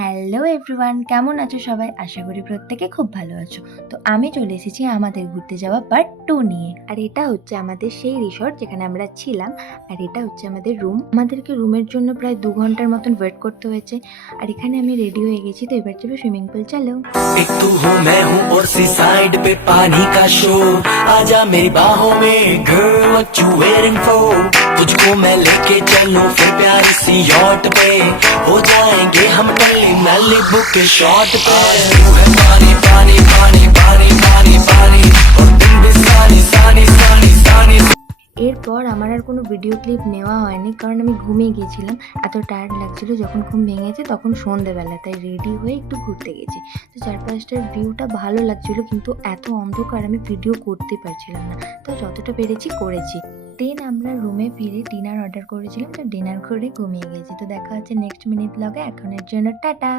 Hello everyone, কেমন আছো সবাই? আশা করি প্রত্যেকে খুব ভালো আছো। তো আমি চলে এসেছি আমাদের ঘুরতে যাওয়া পার্ট 2 নিয়ে। আর এটা হচ্ছে আমাদের সেই রিসর্ট যেখানে আমরা ছিলাম। আর এটা হচ্ছে আমাদের রুম। আমাদেরকে রুমের জন্য প্রায় 2 ঘন্টার মতন ওয়েট করতে হয়েছে। আর এখানে আমি রেডি হয়ে গেছি, তো এবার যাবে সুইমিং পুল। চলো। एक तू हो मैं हूँ और सी साइड पे पानी का शोर आजा मेरी बाहों में girl what you waiting for तुझको मैं लेके चलूं फिर प्यारी सी यॉट पे हो जाएंगे हम टल्ली मैलिबू के शॉट पे तू है पानी पानी पानी पानी पानी पानी और तुम भी सानी सानी सानी सानी এরপর আমার আর কোনো ভিডিও ক্লিপ নেওয়া হয়নি, কারণ আমি ঘুমিয়ে গিয়েছিলাম। এত টায়ার্ড লাগছিল, যখন ঘুম ভেঙেছে তখন সন্ধেবেলা, তাই রেডি হয়ে একটু ঘুরতে গেছি। তো চারপাশটার ভিউটা ভালো লাগছিল, কিন্তু এত অন্ধকার আমি ভিডিও করতে পারছিলাম না। তো যতটা পেরেছি করেছি। দেন আমরা রুমে ফিরে ডিনার অর্ডার করেছিলাম, তো ডিনার করে ঘুমিয়ে গেছি। তো দেখা হচ্ছে নেক্সট মিনি ব্লগে। এখনের জন্য টাটা।